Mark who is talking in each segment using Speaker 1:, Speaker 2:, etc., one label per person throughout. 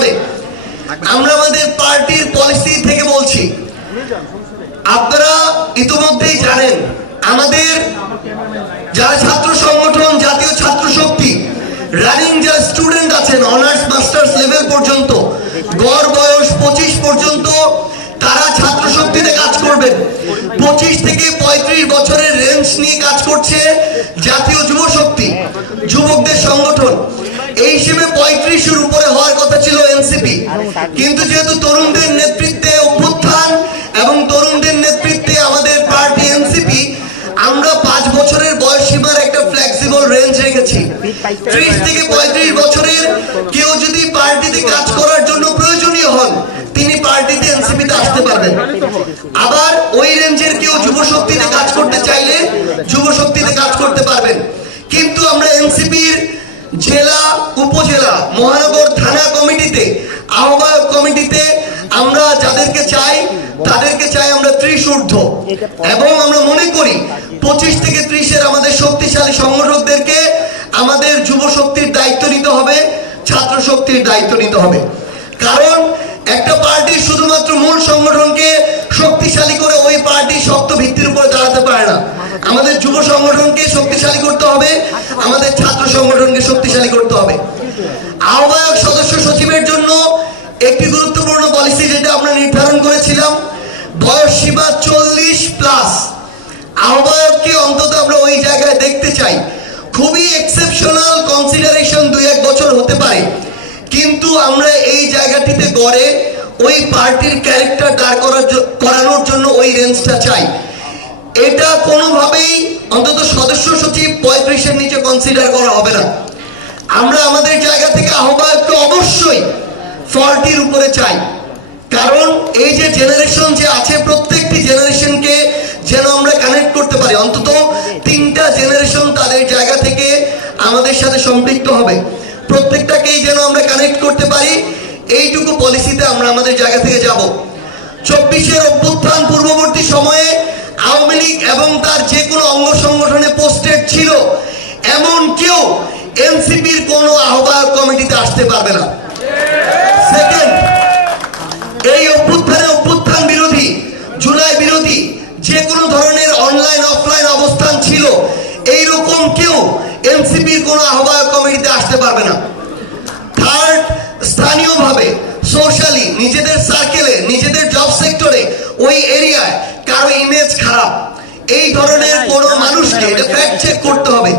Speaker 1: করে। আমরা আমাদের পার্টির পলিসি থেকে বলছি। আপনারা ইতিমধ্যেই জানেন, আমাদের যারা ছাত্র সংগঠন, জাতীয় ছাত্র শক্তি রানিং যারা স্টুডেন্ট আছেন অনার্স মাস্টার্স লেভেল পর্যন্ত, গড় বয়স পঁচিশ পর্যন্ত, তারা ছাত্র শক্তিতে কাজ করবেন। পঁচিশ থেকে পঁয়ত্রিশ বছরের রেঞ্জ নিয়ে কাজ করছে জাতীয় যুব শক্তি, যুবকদের সংগঠন। এই হিসেবে পঁয়ত্রিশের উপরে কিন্তু যেহেতু তরুণদের নেতৃত্বে অভ্যুত্থান এবং তরুণদের নেতৃত্বে আমাদের পার্টি এনসিপি, আমরা পাঁচ বছরের বয়স সীমার একটা ফ্লেক্সিবল রেঞ্জ রেখেছি। ত্রিশ থেকে পঁয়ত্রিশ বছরের কেউ যদি পার্টিতে কাজ করার জন্য প্রয়োজনীয় হন, তিনি পার্টিতে এনসিপিতে আসতে পারবেন। আবার ওই রেঞ্জের কেউ যুব শক্তিতে কাজ করতে চাইলে যুব শক্তিতে কাজ করতে পারবেন। কিন্তু আমরা এনসিপির জেলা, উপজেলা, মহানগর, থানা কমিটিতে আহ্বায়ক কমিটিতে আমরা যাদেরকে চাই, তাদেরকে চাই আমরা ত্রিশ এবং আমরা মনে করি পঁচিশ থেকে ত্রিশের আমাদের শক্তিশালী সংগঠকদেরকে আমাদের যুব শক্তির দায়িত্ব নিতে হবে, ছাত্র শক্তির দায়িত্ব নিতে হবে। কারণ একটা পার্টি শুধুমাত্র মূল সংগঠনকে শক্তিশালী করে ওই পার্টি শক্ত ভিত্তির উপরে দাঁড়াতে পারে না। আমাদের যুব সংগঠনকে শক্তিশালী করতে হবে, আমাদের ছাত্র সংগঠনকে শক্তিশালী করতে হবে। আহ্বায়ক সদস্য সচিবের জন্য একটি গুরুত্বপূর্ণ পলিসি যেটা আমরা নির্ধারণ করেছিলাম, বয়স সীমা চল্লিশ প্লাস আহ্বায়ককে অন্তত আমরা ওই জায়গায় দেখতে চাই। খুবই এক্সেপশনাল কনসিডারেশন দুই এক বছর হতে পারে। কিন্তু আমরা এই জায়গাটিতে গড়ে ওই পার্টির ক্যারেক্টার দাঁড় করার করানোর জন্য ওই রেঞ্জটা চাই। এটা কোনোভাবেই অন্তত সদস্য সচিব পঁয়ত্রিশের নিচে কনসিডার করা হবে না। আমরা আমাদের জায়গা থেকে আহ্বায়ককে অবশ্যই ফর্টির উপরে চাই। কারণ এই যে জেনারেশন যে আছে, প্রত্যেকটি জেনারেশনকে যেন আমরা কানেক্ট করতে পারি। অন্তত তিনটা জেনারেশন তাদের জায়গা থেকে আমাদের সাথে সম্পৃক্ত হবে। প্রত্যেকটাকেই যেন আমরা কানেক্ট করতে পারি, এইটুকু পলিসিতে আমরা আমাদের জায়গা থেকে যাব। চব্বিশের অভ্যুত্থান পূর্ববর্তী সময়ে আওয়ামী লীগ এবং তার যে কোনো অঙ্গ সংগঠনে পোস্টেড ছিল। এমন কেউ এনসিপির কোনো আহ্বায়ক কমিটিতে আসতে পারবে না। ছিল এই রকম কেউ এনসিপির কোনো আহ্বায়ক কমিটিতে আসতে পারবে না থার্ড স্থানীয়ভাবে সোশ্যালি নিজেদের সার্কেলে নিজেদের জব সেক্টরে ওই এরিয়ায় কারও ইমেজ খারাপ এই ধরনের কোন মানুষকে এটা ফ্যাক্ট চেক করতে হবে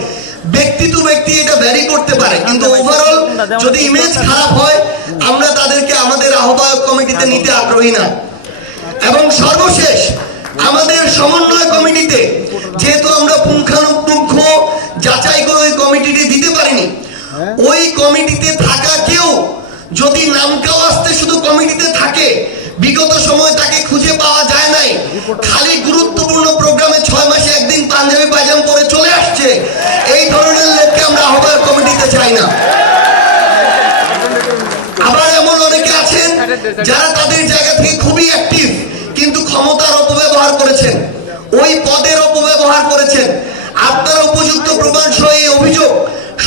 Speaker 1: ব্যক্তি টু ব্যক্তি এটা ভ্যারি করতে পারে কিন্তু ওভারঅল যদি ইমেজ খারাপ হয় আমরা তাদেরকে আমাদের আহ্বায়ক কমিটিতে নিতে আগ্রহী না ওই কমিটিতে থাকা কেউ যদি নামকাও আসতে শুধু কমিটিতে থাকে বিগত সময় তাকে খুঁজে পাওয়া যায় নাই। খালি গুরুত্বপূর্ণ প্রোগ্রামে ছয় মাসে একদিন পাঞ্জাবি পায়জাম পরে চলে আসছে। এই ধরনের লোককে আমরা আহ্বায়ক কমিটিতে চাই না। আবার এমন অনেকে আছেন যারা তাদের জায়গা থেকে খুবই অ্যাক্টিভ কিন্তু ক্ষমতার অপব্যবহার করেছেন। ওই পদের অপব্যবহার করেছেন। আপনারা উপযুক্ত প্রমাণ সহ এই অভিযোগ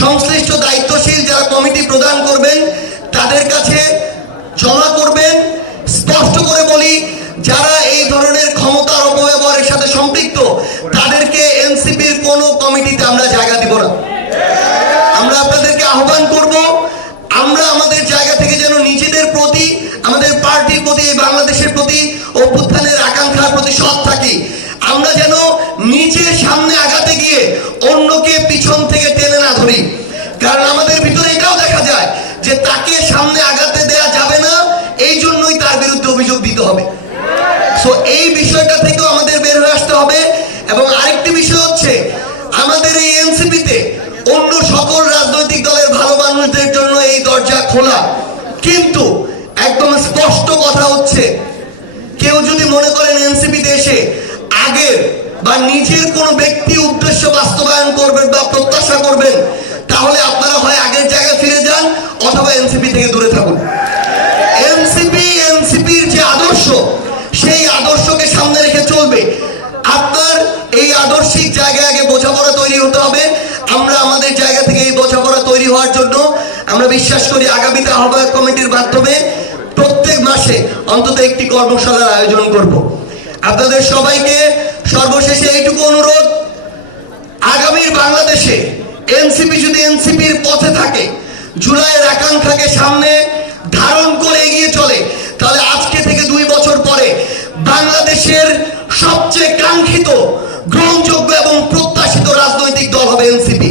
Speaker 1: সংশ্লিষ্ট দায়িত্বশীল যারা কমিটি প্রদান করবেন, তাদের কাছে জমা করবেন। স্পষ্ট করে বলি, যারা এই ধরনের ক্ষমতার অপব্যবহারের সাথে সম্পৃক্ত, তাদেরকে এনসিপির কোনো কমিটিতে আমরা জায়গা দিব না। তাকে সামনে আগাতে দেয়া যাবে না, এই জন্যই তার বিরুদ্ধে অভিযোগ দিতে হবে। সো এই বিষয়টা থেকেও আমাদের বের হয়ে আসতে হবে। এবং আরেকটি বিষয় হচ্ছে, আমাদের এই এনসিপিতে অন্য সকল রাজনৈতিক দলের ভালো মানুষদের জন্য এই দরজা খোলা। কিন্তু একদম স্পষ্ট কথা হচ্ছে, কেউ যদি মনে করেন এনসিপিতে এসে আগের বা নিজের কোনো ব্যক্তি উদ্দেশ্য বাস্তবায়ন করবেন বা প্রত্যাশা করবেন, তাহলে আপনারা হয় আগের জায়গায় ফিরে যান, অথবা এনসিপি থেকে দূরে থাকুন। এনসিপি, এনসিপির যে আদর্শ, সেই আদর্শকে সামনে রেখে চলবে। আপনার এই আদর্শিক জায়গায় আগে বোঝাপড়া তৈরি হতে হবে। আমরা আমাদের জায়গা থেকে এই বোঝাপড়া তৈরি হওয়ার জন্য আমরা বিশ্বাস করি আগামীতে আহ্বায়ক কমিটির মাধ্যমে প্রত্যেক মাসে অন্তত একটি কর্মশালার আয়োজন করব। আপনাদের সবাইকে সর্বশেষে এইটুকু অনুরোধ। আগামীর বাংলাদেশে এনসিপি যদি এনসিপির পথে থাকে জুলাইয়ের আকাঙ্ক্ষাকে সামনে ধারণ করে এগিয়ে চলে। তাহলে আজকে থেকে দুই বছর পরে বাংলাদেশের সবচেয়ে কাঙ্ক্ষিত, গ্রহণযোগ্য এবং প্রত্যাশিত রাজনৈতিক দল হবে এনসিপি।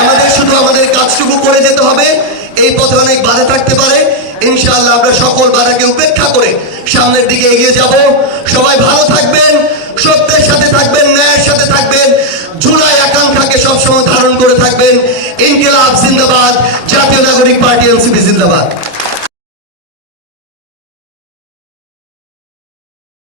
Speaker 1: আমাদের শুধু আমাদের কাজটুকু করে যেতে হবে। এই পথে অনেক বাধা থাকতে পারে। ইনশাআল্লাহ আমরা সকল বাধাকে উপেক্ষা করে সামনের দিকে এগিয়ে যাব। সবাই ভালো থাকবেন, সত্যের সাথে থাকবেন, ন্যায়ের সাথে থাকবেন। জুলাই আকাঙ্ক্ষাকে সবসময় ধারণ করে থাকবেন। ইনকিলাব জিন্দাবাদ জাতীয় নাগরিক পার্টি এনসিপি জিন্দাবাদ